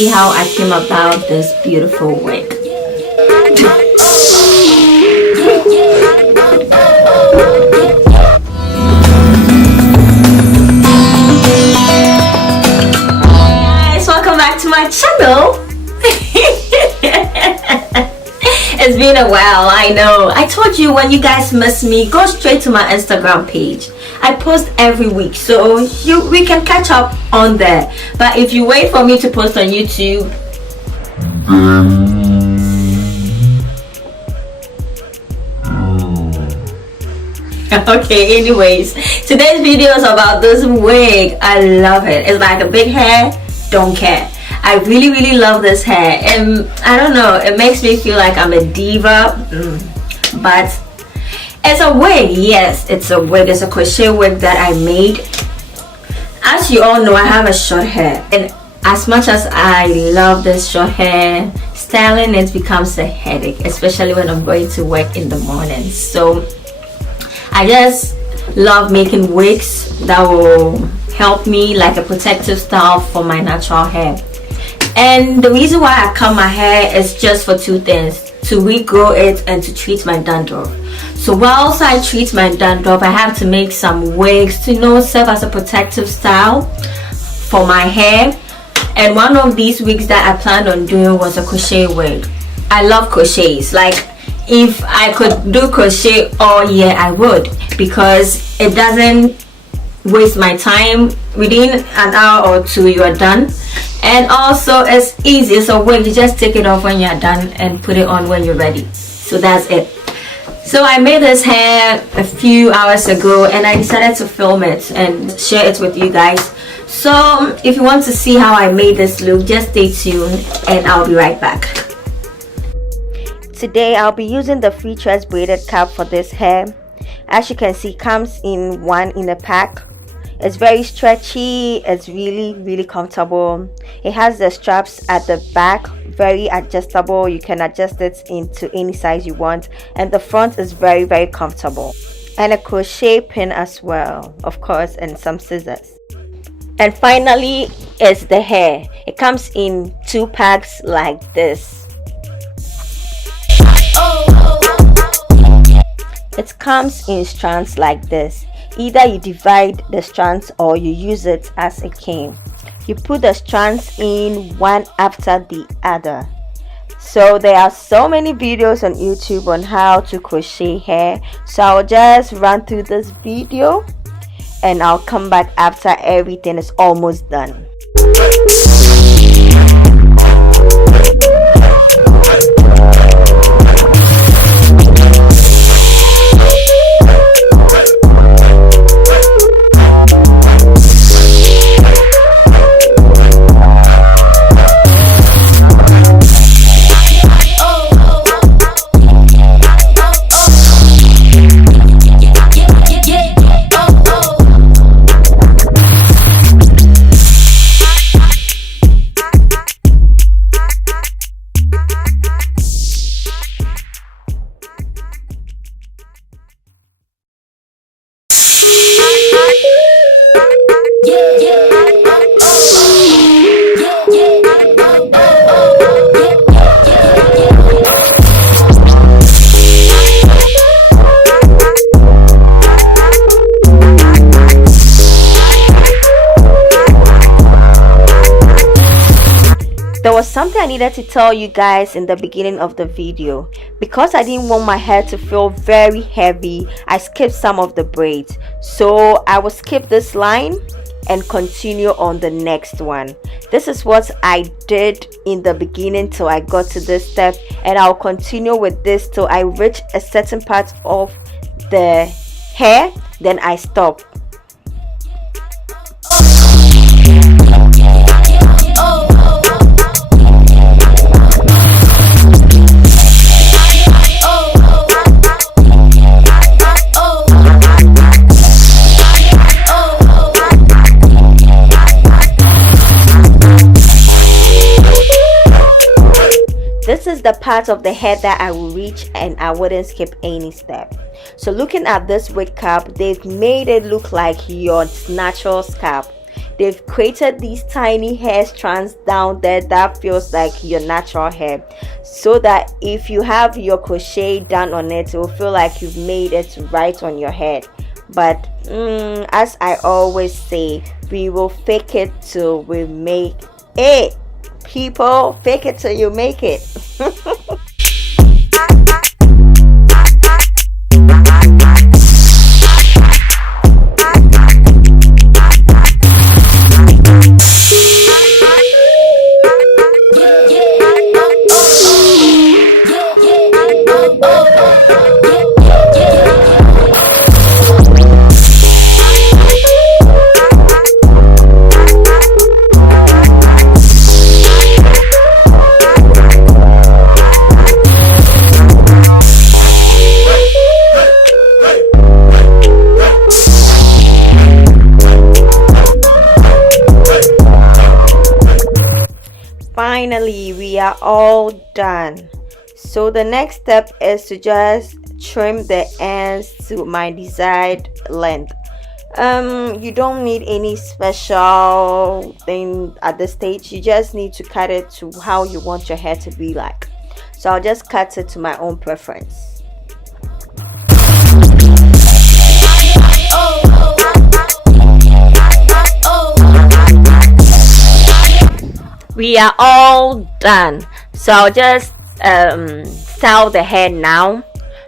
see how I came about this beautiful wig. Guys, welcome back to my channel. It's been a while, I know. I told you when you guys miss me, go straight to my Instagram page. I post every week, so we can catch up on there. But if you wait for me to post on YouTube, okay, anyways, today's video is about this wig. I love it. It's like a big hair, don't care. I really love this hair, and I don't know, it makes me feel like I'm a diva, but it's a wig. Yes, it's a wig. It's a crochet wig that I made. As you all know, I have a short hair, and as much as I love this short hair, styling it becomes a headache, especially when I'm going to work in the morning. So I just love making wigs that will help me, like a protective style for my natural hair. And the reason why I cut my hair is just for two things: to regrow it and to treat my dandruff. So whilst I treat my dandruff, I have to make some wigs to serve as a protective style for my hair. And one of these wigs that I planned on doing was a crochet wig. I love crochets. Like, if I could do crochet all year, I would, because it doesn't waste my time. Within an hour or two you are done, and also it's easy. It's a wig, you just take it off when you're done and put it on when you're ready. So that's it. So I made this hair a few hours ago, and I decided to film it and share it with you guys. So if you want to see how I made this look, just stay tuned and I'll be right back. Today I'll be using the freestress braided cap for this hair. As you can see, comes in one in a pack. It's very stretchy. It's really comfortable. It has the straps at the back, very adjustable. You can adjust it into any size you want, and the front is very comfortable. And a crochet pin as well, of course, and some scissors. And finally is the hair. It comes in two packs like this. It comes in strands like this. Either you divide the strands or you use it as a cane. You put the strands in one after the other. So there are so many videos on YouTube on how to crochet hair, so I'll just run through this video and I'll come back after everything is almost done. There was something I needed to tell you guys in the beginning of the video. Because I didn't want my hair to feel very heavy, I skipped some of the braids. So I will skip this line and continue on the next one. This is what I did in the beginning till I got to this step, and I'll continue with this till I reach a certain part of the hair, then I stop. This is the part of the head that I will reach and I wouldn't skip any step. So looking at this wig cap, they've made it look like your natural scalp. they've created these tiny hair strands down there that feels like your natural hair, so that if you have your crochet done on it, it will feel like you've made it right on your head. But as I always say, we will fake it till we make it. People, fake it till you make it. Finally, we are all done. So the next step is to just trim the ends to my desired length. You don't need any special thing at this stage. You just need to cut it to how you want your hair to be like. So I'll just cut it to my own preference. We are all done, so I'll just style the hair now.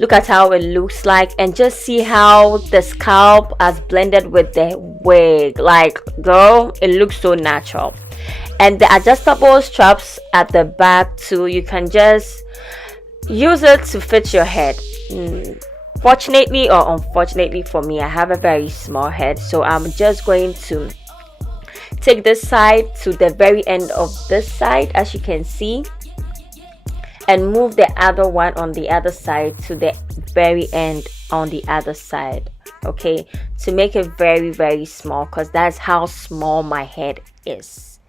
Look at how it looks like, and just see how the scalp has blended with the wig. Like, girl, it looks so natural. And the adjustable straps at the back too, you can just use it to fit your head. Fortunately or unfortunately for me, I have a very small head, so I'm just going to take this side to the very end of this side, as you can see, and move the other one on the other side to the very end on the other side. Okay, to make it very, very small, because that's how small my head is.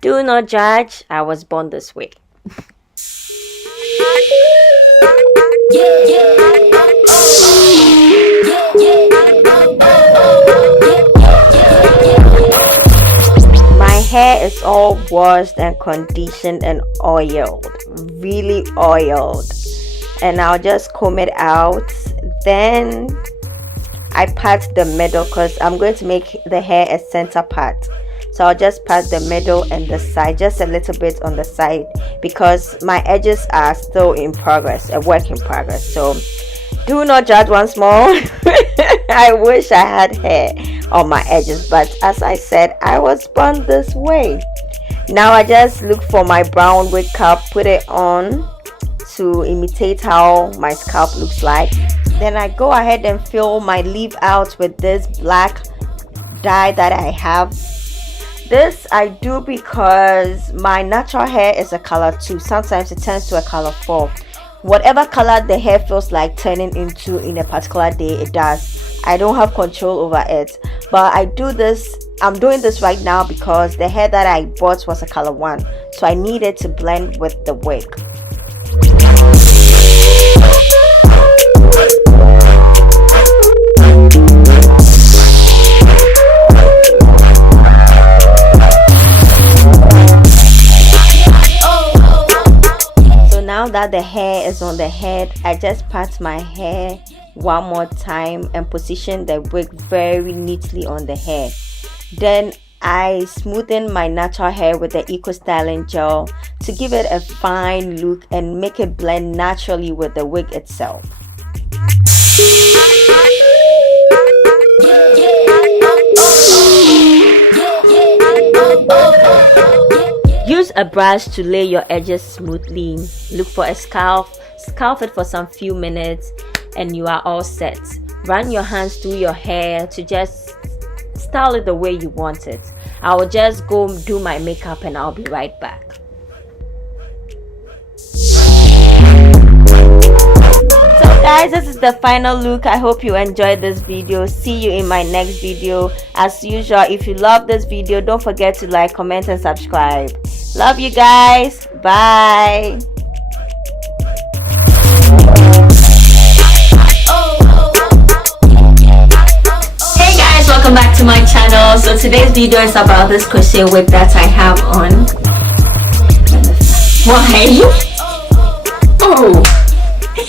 Do not judge, I was born this way. Hair is all washed and conditioned and oiled, really oiled, and I'll just comb it out. Then I part the middle, because I'm going to make the hair a center part. So I'll just part the middle and the side, just a little bit on the side, because my edges are still in progress, a work in progress. So do not judge once more. I wish I had hair on my edges, but as I said, I was born this way. Now I just look for my brown wig cap, put it on to imitate how my scalp looks like. Then I go ahead and fill my leave out with this black dye that I have. This I do because my natural hair is a color 2. Sometimes it turns to a color 4. Whatever color the hair feels like turning into in a particular day, it does. I don't have control over it, but I'm doing this right now because the hair that I bought was a color 1, so I needed to blend with the wig. Now that the hair is on the head, I just part my hair one more time and position the wig very neatly on the hair. Then I smoothen my natural hair with the eco styling gel to give it a fine look and make it blend naturally with the wig itself. Use a brush to lay your edges smoothly. Look for a scalp it for some few minutes, and you are all set. Run your hands through your hair to just style it the way you want it. I will just go do my makeup and I'll be right back. So guys, this is the final look. I hope you enjoyed this video. See you in my next video. As usual, if you love this video, don't forget to like, comment and subscribe. Love you guys. Bye. Hey guys, welcome welcome back to my channel. So today's video is about this crochet wig that I have on. Why? Oh,